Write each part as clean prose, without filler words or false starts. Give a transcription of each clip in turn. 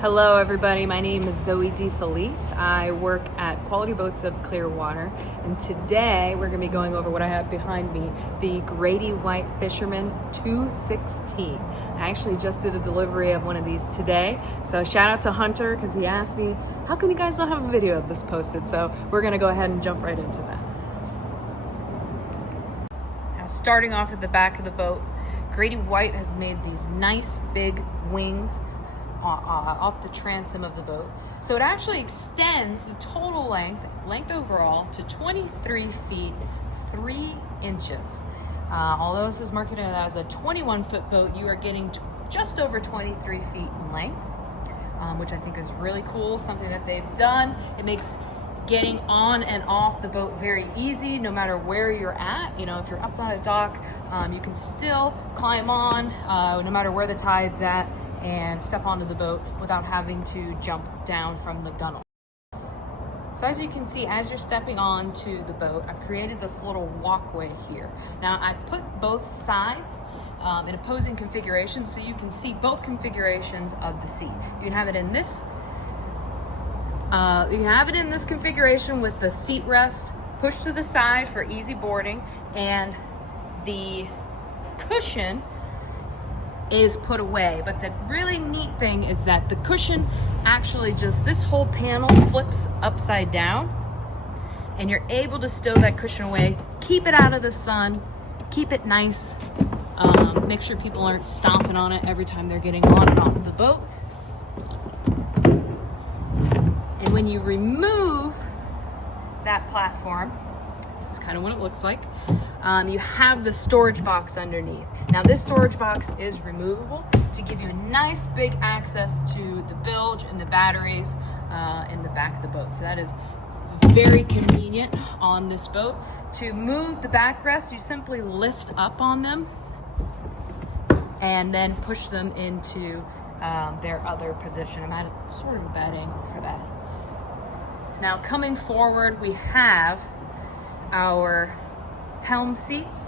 Hello everybody, my name is Zoe DeFelice. I work at Quality Boats of Clearwater, and today we're going to be going over what I have behind me, the Grady-White Fisherman 216. I actually just did a delivery of one of these today, so shout out to Hunter because he asked me, how come you guys don't have a video of this posted? So we're going to go ahead and jump right into that. Now starting off at the back of the boat, Grady-White has made these nice big wings off the transom of the boat. So it actually extends the total length overall to 23 feet, 3 inches. Although this is marketed as a 21-foot boat, you are getting just over 23 feet in length, which I think is really cool, something that they've done. It makes getting on and off the boat very easy, no matter where you're at. You know, if you're up on a dock, you can still climb on, no matter where the tide's at, and step onto the boat without having to jump down from the gunnel. So as you can see, as you're stepping onto the boat, I've created this little walkway here. Now I put both sides in opposing configurations so you can see both configurations of the seat. You can have it in this configuration with the seat rest pushed to the side for easy boarding, and the cushion is put away. But the really neat thing is that the cushion actually this whole panel flips upside down, and you're able to stow that cushion away, keep it out of the sun, keep it nice, make sure people aren't stomping on it every time they're getting on and off of the boat. And when you remove that platform, this is kind of what it looks like. You have the storage box underneath. Now this storage box is removable to give you a nice big access to the bilge and the batteries in the back of the boat. So that is very convenient on this boat. To move the backrest, you simply lift up on them and then push them into their other position. I'm at sort of a bad angle for that. Now coming forward, we have our Helm seats.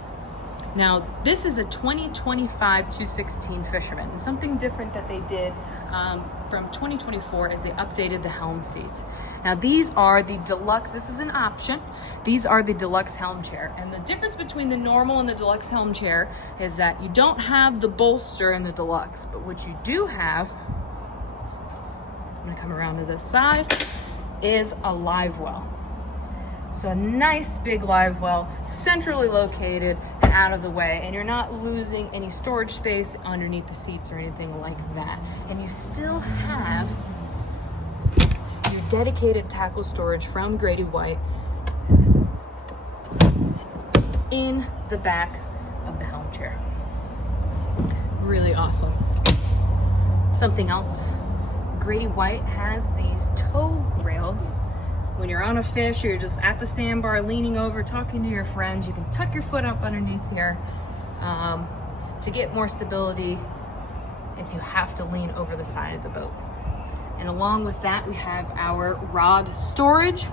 Now this is a 2025 216 Fisherman, and something different that they did from 2024 is they updated the Helm seats. Now these are the deluxe, this is an option, these are the deluxe Helm chair, and the difference between the normal and the deluxe Helm chair is that you don't have the bolster in the deluxe, but what you do have, I'm going to come around to this side, is a live well. So a nice big live well, centrally located and out of the way, and you're not losing any storage space underneath the seats or anything like that. And you still have your dedicated tackle storage from Grady-White in the back of the Helm chair. Really awesome. Something else, Grady-White has these tow rails. When you're on a fish or you're just at the sandbar leaning over talking to your friends, you can tuck your foot up underneath here to get more stability if you have to lean over the side of the boat. And along with that, we have our rod storage.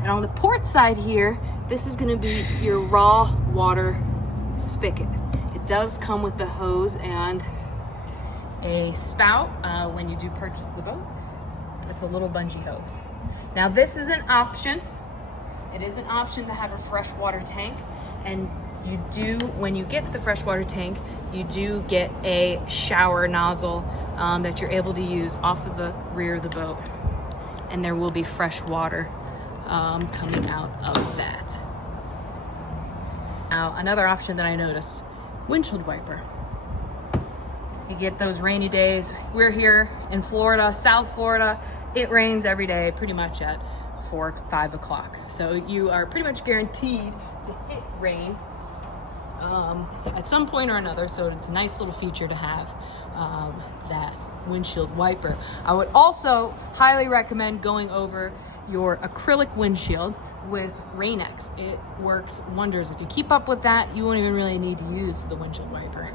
And on the port side here, this is going to be your raw water spigot. It does come with the hose and a spout when you do purchase the boat. It's a little bungee hose. Now this is an option. It is an option to have a freshwater tank, and you do, when you get the freshwater tank, you do get a shower nozzle that you're able to use off of the rear of the boat, and there will be fresh water coming out of that. Now another option that I noticed, windshield wiper. You get those rainy days. We're here in Florida, South Florida. It rains every day, pretty much at 4, 5 o'clock. So you are pretty much guaranteed to hit rain at some point or another. So it's a nice little feature to have that windshield wiper. I would also highly recommend going over your acrylic windshield with Rain-X. It works wonders. If you keep up with that, you won't even really need to use the windshield wiper.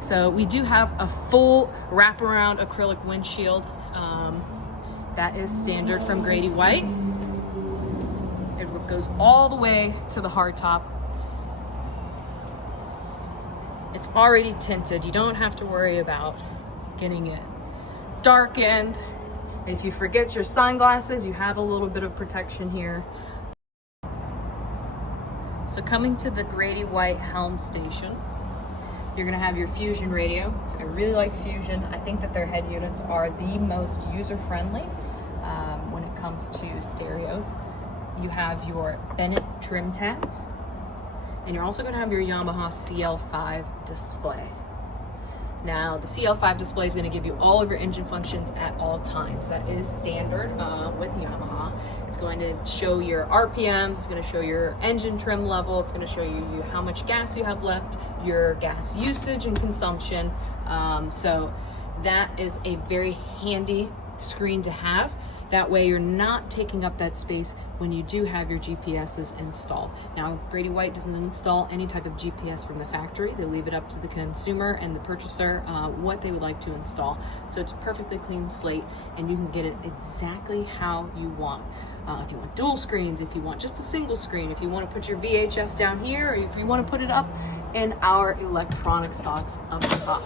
So we do have a full wraparound acrylic windshield. That is standard from Grady-White. It goes all the way to the hardtop. It's already tinted. You don't have to worry about getting it darkened. If you forget your sunglasses, you have a little bit of protection here. So coming to the Grady-White Helm station, you're gonna have your Fusion radio. I really like Fusion. I think that their head units are the most user-friendly when it comes to stereos. You have your Bennett trim tabs, and you're also gonna have your Yamaha CL5 display. Now, the CL5 display is going to give you all of your engine functions at all times. That is standard with Yamaha. It's going to show your RPMs, it's going to show your engine trim level, it's going to show you how much gas you have left, your gas usage and consumption. So that is a very handy screen to have. That way you're not taking up that space when you do have your GPSs installed. Now, Grady-White doesn't install any type of GPS from the factory. They leave it up to the consumer and the purchaser what they would like to install. So it's a perfectly clean slate, and you can get it exactly how you want. If you want dual screens, if you want just a single screen, if you want to put your VHF down here, or if you want to put it up in our electronics box up top.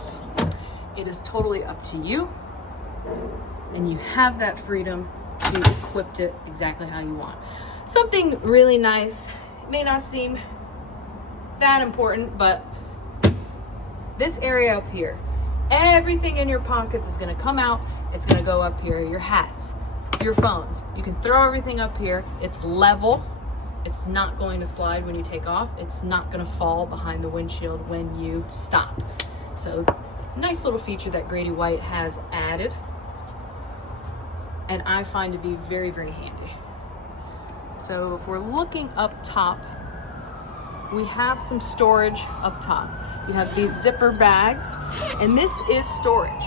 It is totally up to you. And you have that freedom to equip it exactly how you want. Something really nice, may not seem that important, but this area up here, everything in your pockets is gonna come out, it's gonna go up here, your hats, your phones. You can throw everything up here, it's level, it's not going to slide when you take off, it's not gonna fall behind the windshield when you stop. So, nice little feature that Grady-White has added, and I find to be very, very handy. So if we're looking up top, we have some storage up top. You have these zipper bags, and this is storage.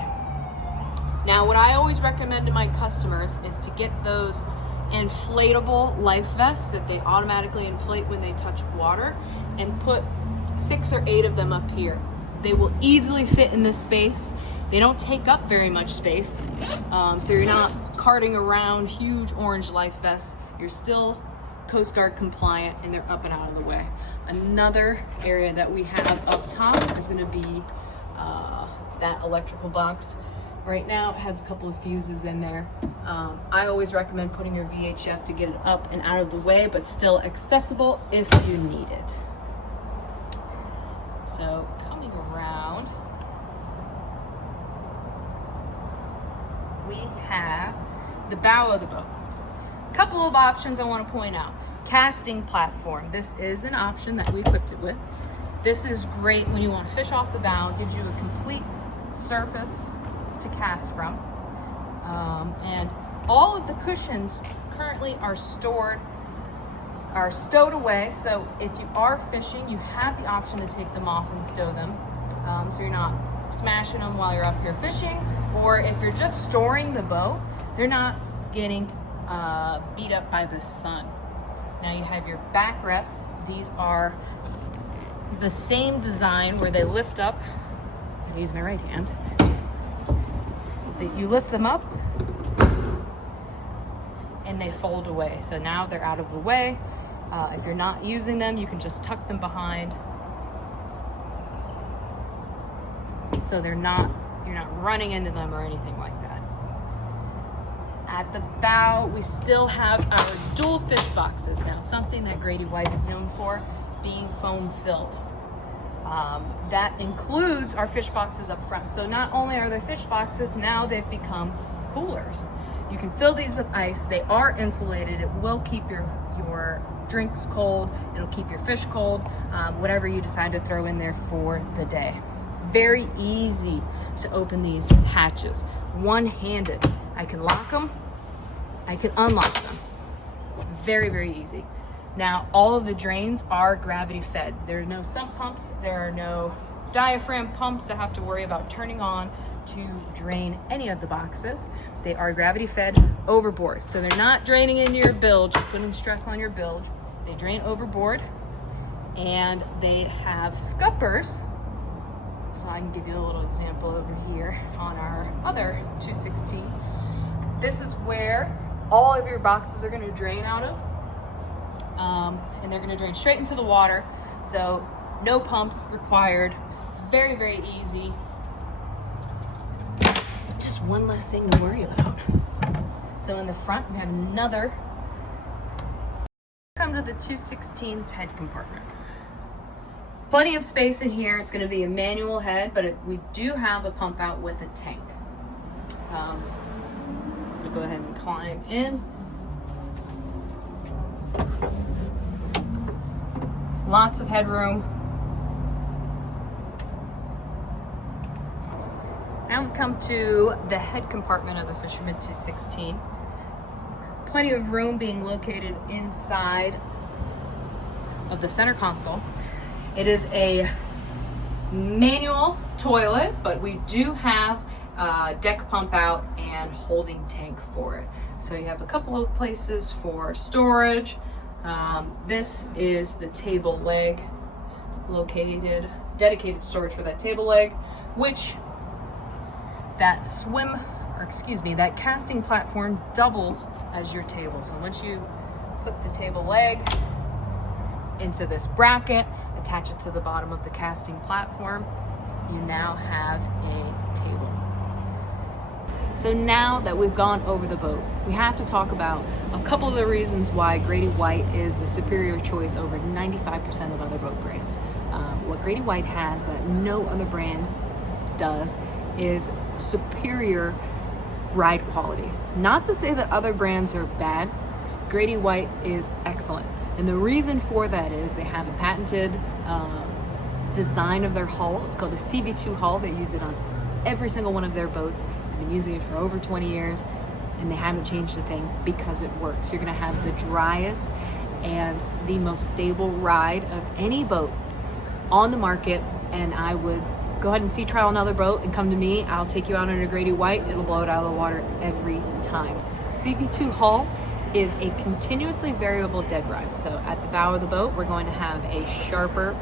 Now, what I always recommend to my customers is to get those inflatable life vests that they automatically inflate when they touch water, and put 6 or 8 of them up here. They will easily fit in this space. They don't take up very much space, so you're not carting around huge orange life vests. You're still Coast Guard compliant, and they're up and out of the way. Another area that we have up top is going to be that electrical box. Right now it has a couple of fuses in there. I always recommend putting your VHF to get it up and out of the way, but still accessible if you need it. So coming around, we have the bow of the boat. A couple of options I want to point out. Casting platform. This is an option that we equipped it with. This is great when you want to fish off the bow. It gives you a complete surface to cast from. And all of the cushions currently are stowed away. So if you are fishing, you have the option to take them off and stow them. So you're not smashing them while you're up here fishing, or if you're just storing the boat, they're not getting beat up by the sun. Now you have your backrests. These are the same design where they lift up. I'm using my right hand. You lift them up and they fold away. So now they're out of the way. If you're not using them, you can just tuck them behind. So you're not running into them or anything like that. At the bow, we still have our dual fish boxes. Now, something that Grady-White is known for, being foam filled. That includes our fish boxes up front. So not only are they fish boxes, now they've become coolers. You can fill these with ice. They are insulated. It will keep your drinks cold. It'll keep your fish cold, whatever you decide to throw in there for the day. Very easy to open these hatches. One-handed. I can lock them. I can unlock them. Very, very easy. Now, all of the drains are gravity fed. There's no sump pumps. There are no diaphragm pumps to have to worry about turning on to drain any of the boxes. They are gravity fed overboard. So they're not draining into your bilge, putting stress on your bilge. They drain overboard, and they have scuppers. So I can give you a little example over here on our other 216. This is where all of your boxes are going to drain out of. And they're going to drain straight into the water. So no pumps required. Very, very easy. Just one less thing to worry about. So in the front, we have another. Come to the 2/16 head compartment. Plenty of space in here. It's going to be a manual head, but we do have a pump out with a tank. We'll go ahead and climb in. Lots of headroom. Now we come to the head compartment of the Fisherman 2/16. Plenty of room being located inside of the center console. It is a manual toilet, but we do have a deck pump out and holding tank for it. So you have a couple of places for storage. This is the table leg located, dedicated storage for that table leg, which that that casting platform doubles as your table. So once you put the table leg into this bracket, attach it to the bottom of the casting platform, you now have a table. So now that we've gone over the boat, we have to talk about a couple of the reasons why Grady-White is the superior choice over 95% of other boat brands. What Grady-White has that no other brand does is superior ride quality. Not to say that other brands are bad, Grady-White is excellent. And the reason for that is they have a patented design of their hull. It's called a SeaV² hull. They use it on every single one of their boats. They've been using it for over 20 years and they haven't changed a thing because it works. You're gonna have the driest and the most stable ride of any boat on the market, and I would go ahead and sea trial another boat and come to me. I'll take you out in a Grady-White. It'll blow it out of the water every time. SeaV² hull is a continuously variable dead rise. So at the bow of the boat, we're going to have a sharper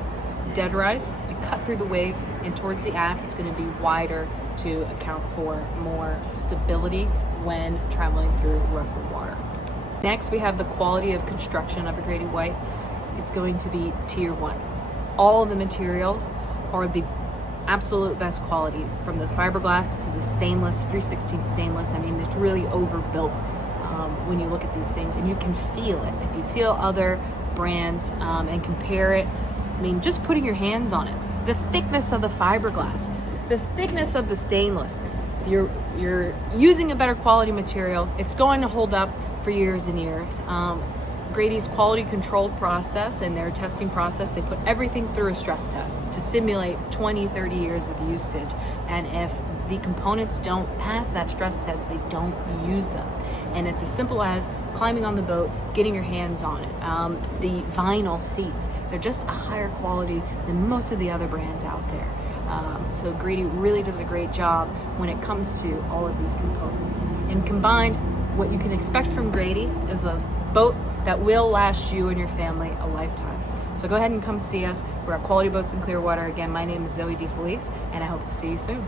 dead rise to cut through the waves, and towards the aft, it's going to be wider to account for more stability when traveling through rougher water. Next, we have the quality of construction of a Grady-White. It's going to be tier 1. All of the materials are the absolute best quality, from the fiberglass to the stainless, 3/16 stainless. I mean, it's really overbuilt when you look at these things, and you can feel it. If you feel other brands and compare it, I mean, just putting your hands on it, the thickness of the fiberglass, the thickness of the stainless, you're using a better quality material. It's going to hold up for years and years. Grady's quality control process and their testing process, they put everything through a stress test to simulate 20, 30 years of usage. And if the components don't pass that stress test, they don't use them. And it's as simple as climbing on the boat, getting your hands on it. The vinyl seats, they're just a higher quality than most of the other brands out there. So Grady really does a great job when it comes to all of these components. And combined, what you can expect from Grady is a boat that will last you and your family a lifetime. So go ahead and come see us. We're at Quality Boats in Clearwater. Again, my name is Zoe DeFelice, and I hope to see you soon.